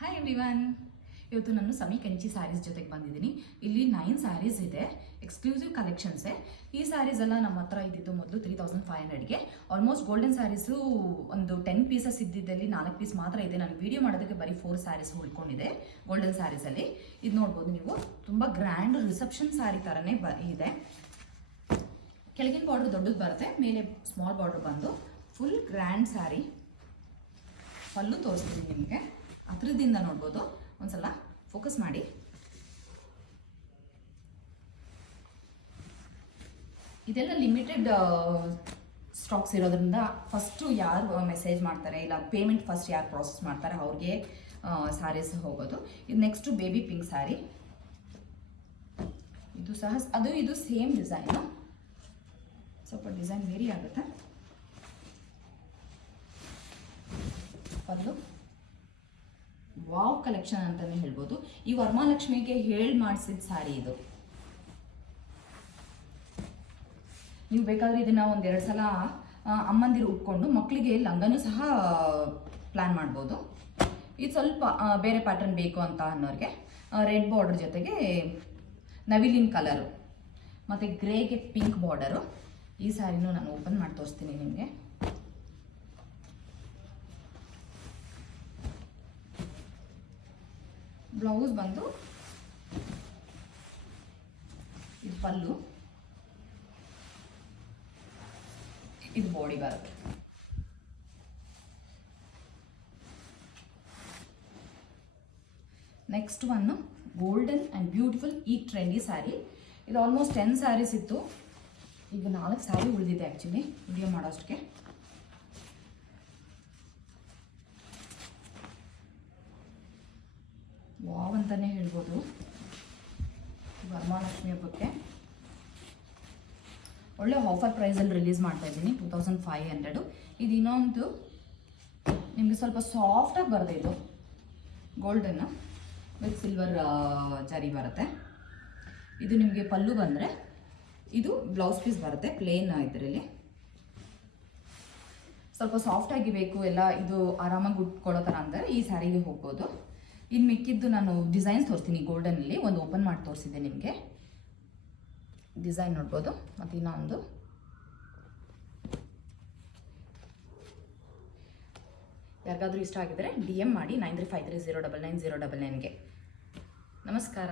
Hi everyone, ಇವತ್ತು ನಾನು ಸಮಿ ಕೆಂಚಿ ಸ್ಯಾರೀಸ್ ಜೊತೆಗೆ ಬಂದಿದ್ದೀನಿ. ಇಲ್ಲಿ 9 ಸ್ಯಾರೀಸ್ ಇದೆ, ಎಕ್ಸ್ಕ್ಲೂಸಿವ್ ಕಲೆಕ್ಷನ್ಸೇ. ಈ ಸ್ಯಾರೀಸ್ ಎಲ್ಲ ನಮ್ಮ ಹತ್ರ ಇದ್ದಿದ್ದು ಮೊದಲು 3500ಗೆ. ಆಲ್ಮೋಸ್ಟ್ ಗೋಲ್ಡನ್ ಸ್ಯಾರೀಸು ಒಂದು 10 ಪೀಸಸ್ ಇದ್ದಿದ್ದಲ್ಲಿ 4 ಪೀಸ್ ಮಾತ್ರ ಇದೆ. ನಾನು ವಿಡಿಯೋ ಮಾಡೋದಕ್ಕೆ ಬರೀ 4 ಸ್ಯಾರೀಸ್ ಉಳ್ಕೊಂಡಿದೆ ಗೋಲ್ಡನ್ ಸ್ಯಾರೀಸಲ್ಲಿ. ಇದು ನೋಡ್ಬೋದು ನೀವು, ತುಂಬ ಗ್ರ್ಯಾಂಡ್ ರಿಸೆಪ್ಷನ್ ಸ್ಯಾರಿ ಥರನೇ ಇದೆ. ಕೆಳಗಿನ ಬಾರ್ಡ್ರ್ ದೊಡ್ಡದು ಬರುತ್ತೆ, ಮೇಲೆ ಸ್ಮಾಲ್ ಬಾರ್ಡ್ರ್ ಬಂದು ಫುಲ್ ಗ್ರ್ಯಾಂಡ್ ಸ್ಯಾರಿ. ಪಲ್ಲು ತೋರಿಸ್ತೀನಿ ನಿಮಗೆ, ಹತ್ರದಿಂದ ನೋಡ್ಬೋದು. ಒಂದ್ಸಲ ಫೋಕಸ್ ಮಾಡಿ. ಇದೆಲ್ಲ ಲಿಮಿಟೆಡ್ ಸ್ಟಾಕ್ಸ್ ಇರೋದ್ರಿಂದ ಫಸ್ಟು ಯಾರು ಮೆಸೇಜ್ ಮಾಡ್ತಾರೆ ಇಲ್ಲ ಪೇಮೆಂಟ್ ಫಸ್ಟ್ ಯಾರು ಪ್ರಾಸೆಸ್ ಮಾಡ್ತಾರೆ ಅವ್ರಿಗೆ ಸ್ಯಾರೀಸ್ ಹೋಗೋದು. ಇದು ನೆಕ್ಸ್ಟು ಬೇಬಿ ಪಿಂಕ್ ಸ್ಯಾರಿ. ಇದು ಸಹ ಇದು ಸೇಮ್ ಡಿಸೈನು, ಸ್ವಲ್ಪ ಡಿಸೈನ್ ವೇರಿ ಆಗುತ್ತೆ. ಪಲ್ಲು ವಾವ್ ಕಲೆಕ್ಷನ್ ಅಂತಲೇ ಹೇಳ್ಬೋದು. ಈ ವರಮಹಾಲಕ್ಷ್ಮಿಗೆ ಹೇಳಿ ಮಾಡಿಸಿದ ಸ್ಯಾರಿ ಇದು. ನೀವು ಬೇಕಾದರೆ ಇದನ್ನು ಒಂದೆರಡು ಸಲ ಅಮ್ಮಂದಿರು ಉಟ್ಕೊಂಡು ಮಕ್ಕಳಿಗೆ ಲಂಗನೂ ಸಹ ಪ್ಲ್ಯಾನ್ ಮಾಡ್ಬೋದು. ಇದು ಸ್ವಲ್ಪ ಬೇರೆ ಪ್ಯಾಟರ್ನ್ ಬೇಕು ಅಂತ ಅನ್ನೋರಿಗೆ ರೆಡ್ ಬಾರ್ಡರ್ ಜೊತೆಗೆ ನವಿಲಿನ ಕಲರು ಮತ್ತು ಗ್ರೇಗೆ ಪಿಂಕ್ ಬಾರ್ಡರು. ಈ ಸ್ಯಾರಿನೂ ನಾನು ಓಪನ್ ಮಾಡಿ ತೋರಿಸ್ತೀನಿ ನಿಮಗೆ. ಬ್ಲೌಸ್ ಬಂದು ಇದು ಪಲ್ಲು, ಇದು ಬಾಡಿ ಬರುತ್ತೆ. Next one golden and beautiful ಈ ಟ್ರೆಂಡಿ ಸ್ಯಾರಿ. ಇದು ಆಲ್ಮೋಸ್ಟ್ 10 ಸ್ಯಾರೀಸ್ ಇತ್ತು, ಈಗ 4 ಸ್ಯಾರಿ ಉಳಿದಿದೆ ಆ್ಯಕ್ಚುಲಿ ವಿಡಿಯೋ ಮಾಡೋಷ್ಟಕ್ಕೆ. ವಾವ್ ಅಂತಲೇ ಹೇಳ್ಬೋದು. ವರಮಹಾಲಕ್ಷ್ಮಿ ಹಬ್ಬಕ್ಕೆ ಒಳ್ಳೆ ಆಫರ್ ಪ್ರೈಸಲ್ಲಿ ರಿಲೀಸ್ ಮಾಡ್ತಾ ಇದ್ದೀನಿ, 2500. ಇದು ಇನ್ನೊಂದು ನಿಮಗೆ ಸ್ವಲ್ಪ ಸಾಫ್ಟಾಗಿ ಬರುತ್ತೆ. ಇದು ಗೋಲ್ಡನ್ನು ವಿತ್ ಸಿಲ್ವರ್ ಜರಿ ಬರುತ್ತೆ. ಇದು ನಿಮಗೆ ಪಲ್ಲು ಬಂದರೆ ಇದು ಬ್ಲೌಸ್ ಪೀಸ್ ಬರುತ್ತೆ ಪ್ಲೇನ್. ಇದರಲ್ಲಿ ಸ್ವಲ್ಪ ಸಾಫ್ಟಾಗಿ ಬೇಕು ಎಲ್ಲ ಇದು ಆರಾಮಾಗಿ ಉಟ್ಕೊಳ್ಳೋ ಥರ ಅಂದರೆ ಈ ಸ್ಯಾರಿಗೆ ಹೋಗ್ಬೋದು. ಇನ್ನು ಮಿಕ್ಕಿದ್ದು ನಾನು ಡಿಸೈನ್ಸ್ ತೋರಿಸ್ತೀನಿ. ಗೋಲ್ಡನಲ್ಲಿ ಒಂದು ಓಪನ್ ಮಾಡಿ ತೋರಿಸಿದ್ದೆ ನಿಮಗೆ, ಡಿಸೈನ್ ನೋಡ್ಬೋದು. ಮತ್ತು ಇನ್ನೊಂದು ಯಾರಿಗಾದ್ರೂ ಇಷ್ಟ ಆಗಿದರೆ DM ಮಾಡಿ 9353099099ಗೆ. ನಮಸ್ಕಾರ.